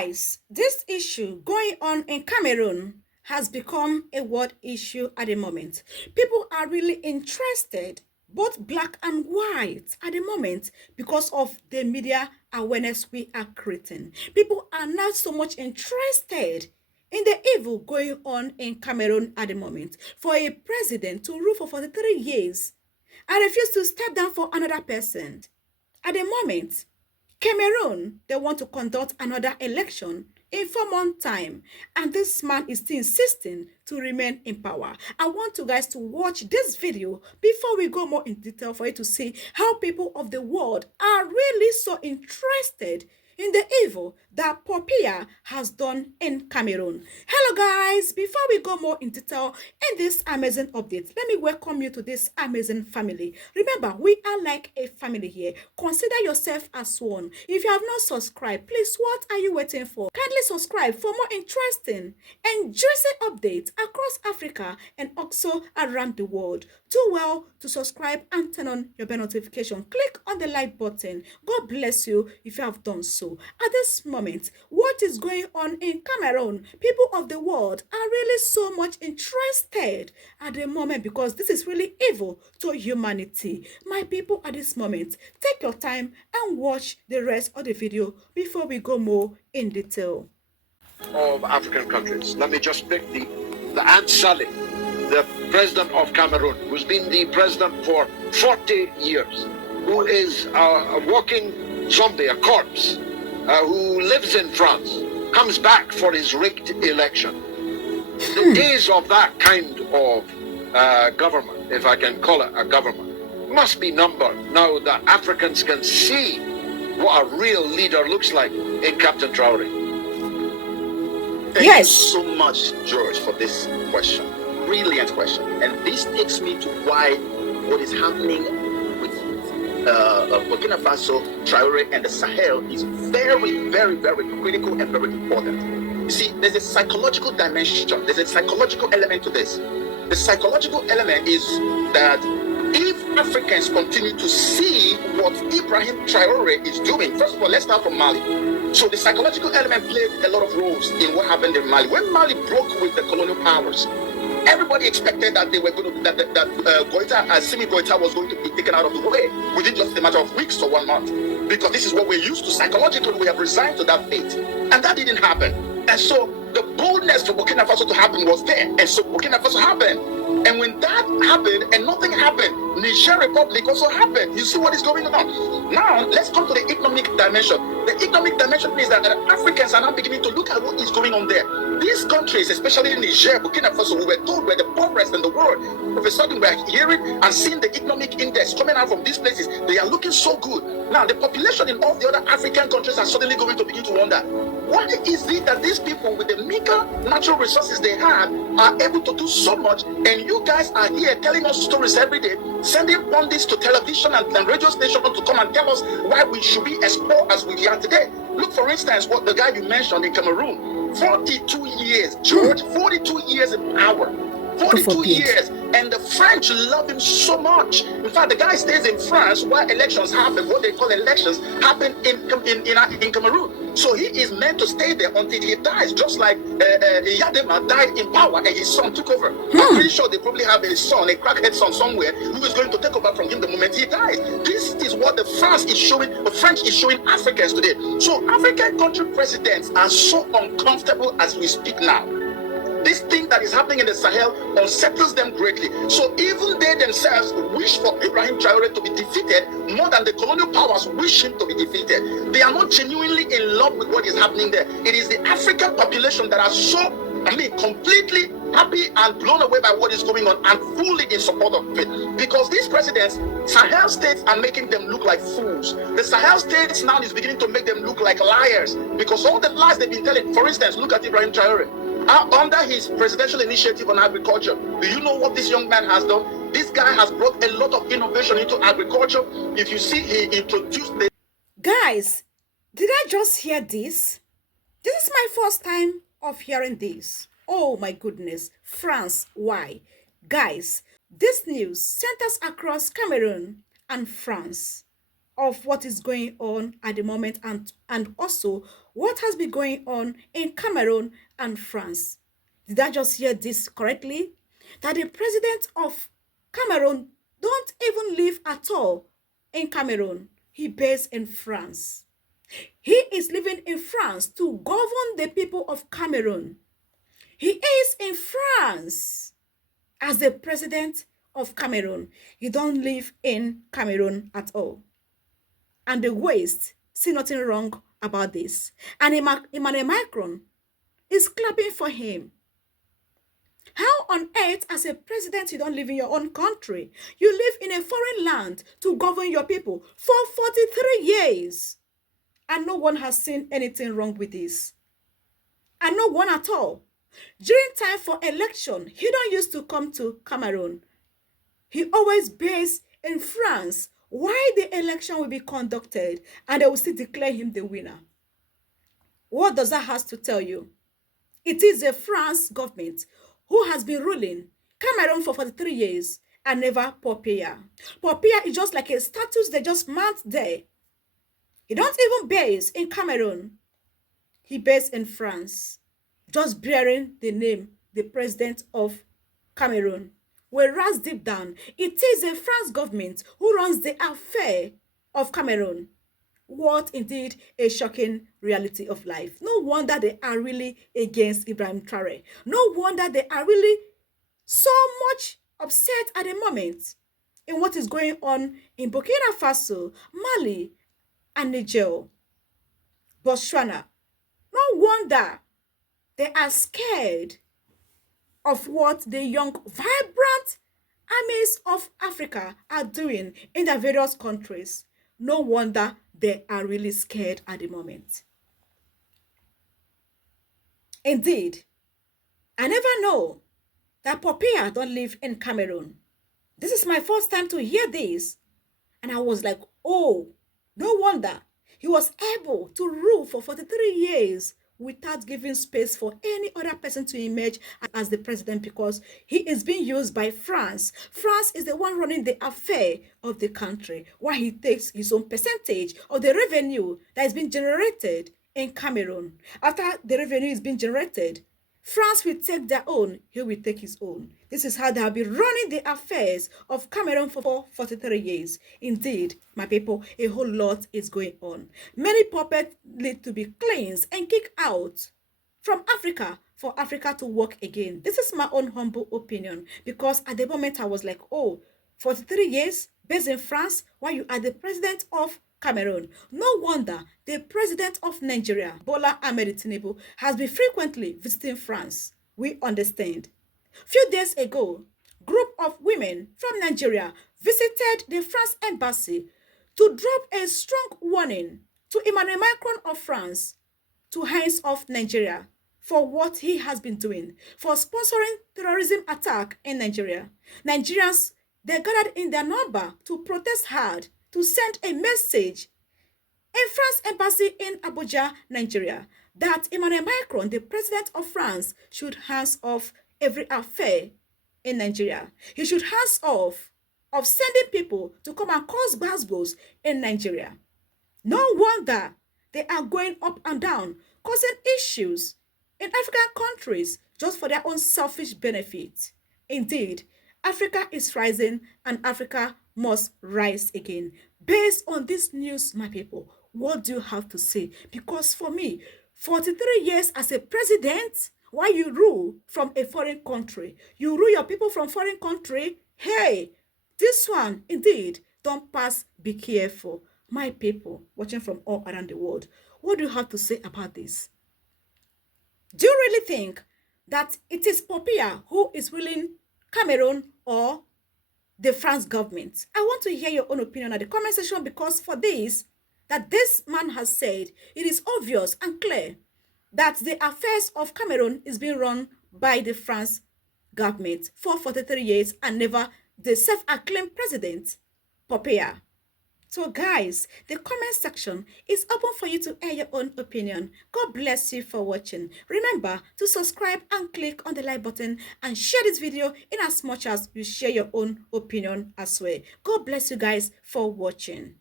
Guys, this issue going on in Cameroon has become a world issue at the moment. People are really interested, both black and white, at the moment because of the media awareness we are creating. People are not so much interested in the evil going on in Cameroon at the moment. For a president to rule for 43 years and refuse to step down for another person. At the moment, Cameroon, they want to conduct another election in 4 months' time, and this man is still insisting to remain in power. I want you guys to watch this video before we go more in detail for you to see how people of the world are really so interested in the evil that Biya has done in Cameroon. Hello guys, before we go more in detail in this amazing update, let me welcome you to this amazing family. Remember, we are like a family here. Consider yourself as one. If you have not subscribed, please, what are you waiting for? Kindly subscribe for more interesting and juicy updates across Africa and also around the world. Do well to subscribe and turn on your bell notification. Click on the like button. God bless you if you have done so. At this moment, what is going on in Cameroon? People of the world are really so much interested at the moment because this is really evil to humanity. My people, at this moment, take your time and watch the rest of the video before we go more in detail. Of African countries. Let me just pick the Aunt Sally, the president of Cameroon, who's been the president for 40 years, who is a walking zombie, a corpse, who lives in France, comes back for his rigged election. The days of that kind of government, if I can call it a government, must be numbered now that Africans can see what a real leader looks like in Captain Traore. Thank you so much, George, for this question. Brilliant question. And this takes me to why what is happening with Burkina Faso, Traore, and the Sahel is very, very, very critical and very important. You see, there's a psychological dimension, there's a psychological element to this. The psychological element is that if Africans continue to see what Ibrahim Traore is doing, first of all, let's start from Mali. So the psychological element played a lot of roles in what happened in Mali. When Mali broke with the colonial powers, everybody expected that they were going to Simi Goita was going to be taken out of the way within just a matter of weeks or 1 month, because this is what we're used to. Psychologically, we have resigned to that fate, and that didn't happen. And so the boldness for Burkina Faso to happen was there, and so Burkina Faso happened. And when that happened and nothing happened, Niger Republic also happened. You see what is going on? Now, let's come to the economic dimension. The economic dimension is that Africans are now beginning to look at what is going on there. These countries, especially Niger, Burkina Faso, who were told were the poorest in the world, all of a sudden we're hearing and seeing the economic index coming out from these places. They are looking so good. Now, the population in all the other African countries are suddenly going to begin to wonder, why is it that these people with the meager natural resources they have are able to do so much, and you guys are here telling us stories every day, sending pundits to television and radio stations to come and tell us why we should be as poor as we are today? Look, for instance, what the guy you mentioned in Cameroon, 42 years, George, 42 years in power. 42 years, and the French love him so much. In fact, the guy stays in France while elections happen. What they call elections happen in Cameroon. So he is meant to stay there until he dies, just like Yadema died in power and his son took over. I'm pretty sure they probably have a son, a crackhead son somewhere, who is going to take over from him the moment he dies. This is what the French is showing Africans today. So African country presidents are so uncomfortable as we speak now. This thing that is happening in the Sahel unsettles them greatly. So even they themselves wish for Ibrahim Traore to be defeated more than the colonial powers wish him to be defeated. They are not genuinely in love with what is happening there. It is the African population that are so, completely happy and blown away by what is going on and fully in support of it. Because these presidents, Sahel states are making them look like fools. The Sahel states now is beginning to make them look like liars, because all the lies they've been telling, for instance, look at Ibrahim Traore. Under his presidential initiative on agriculture, do you know what this young man has done? This guy has brought a lot of innovation into agriculture. If you see, he introduced the... Guys, did I just hear this? This is my first time of hearing this. Oh my goodness. France, why? Guys, this news centers across Cameroon and France. of what is going on at the moment, and also what has been going on in Cameroon and France. Did I just hear this correctly? That the president of Cameroon don't even live at all in Cameroon. He based in France. He is living in France to govern the people of Cameroon. He is in France as the president of Cameroon. He don't live in Cameroon at all. And the West see nothing wrong about this. And Emmanuel Macron is clapping for him. How on earth, as a president, you don't live in your own country? You live in a foreign land to govern your people for 43 years. And no one has seen anything wrong with this. And no one at all. During time for election, he don't used to come to Cameroon. He always based in France. Why the election will be conducted and they will still declare him the winner. What does that have to tell you? It is the France government who has been ruling Cameroon for 43 years and never Paul Biya. Paul Biya is just like a status they just mount there. He don't even base in Cameroon. He based in France, just bearing the name, the president of Cameroon. Whereas deep down, it is the France government who runs the affair of Cameroon. What indeed a shocking reality of life. No wonder they are really against Ibrahim Traore. No wonder they are really so much upset at the moment in what is going on in Burkina Faso, Mali, and Niger, Botswana. No wonder they are scared of what the young, vibrant armies of Africa are doing in their various countries. No wonder they are really scared at the moment. Indeed, I never know that Paul Biya don't live in Cameroon. This is my first time to hear this. And I was like, oh, no wonder he was able to rule for 43 years without giving space for any other person to emerge as the president, because he is being used by France. France is the one running the affair of the country, while he takes his own percentage of the revenue that is being generated in Cameroon. After the revenue is being generated, France will take their own, he will take his own. This is how they have been running the affairs of Cameroon for 43 years. Indeed, my people, a whole lot is going on. Many puppets need to be cleansed and kicked out from Africa for Africa to work again. This is my own humble opinion, because at the moment I was like, oh, 43 years based in France while you are the president of Cameroon. No wonder the president of Nigeria, Bola Ahmed Tinubu, has been frequently visiting France. We understand. Few days ago, group of women from Nigeria visited the France embassy to drop a strong warning to Emmanuel Macron of France to hands off Nigeria for what he has been doing, for sponsoring terrorism attack in Nigeria. Nigerians, they gathered in their number to protest hard, to send a message in France embassy in Abuja, Nigeria, that Emmanuel Macron, the president of France, should hands off every affair in Nigeria. He should hands off of sending people to come and cause basbos in Nigeria. No wonder they are going up and down, causing issues in African countries just for their own selfish benefit. Indeed, Africa is rising and Africa must rise again. Based on this news, my people, what do you have to say? Because for me, 43 years as a president, while you rule from a foreign country, you rule your people from foreign country, hey, this one, indeed, don't pass, be careful. My people watching from all around the world, what do you have to say about this? Do you really think that it is Paul Biya who is ruling Cameroon or the France government? I want to hear your own opinion at the comment section, because for this, that this man has said, it is obvious and clear that the affairs of Cameroon is being run by the France government for 43 years and never the self-acclaimed president, Paul Biya. So guys, the comment section is open for you to air your own opinion. God bless you for watching. Remember to subscribe and click on the like button and share this video in as much as you share your own opinion as well. God bless you guys for watching.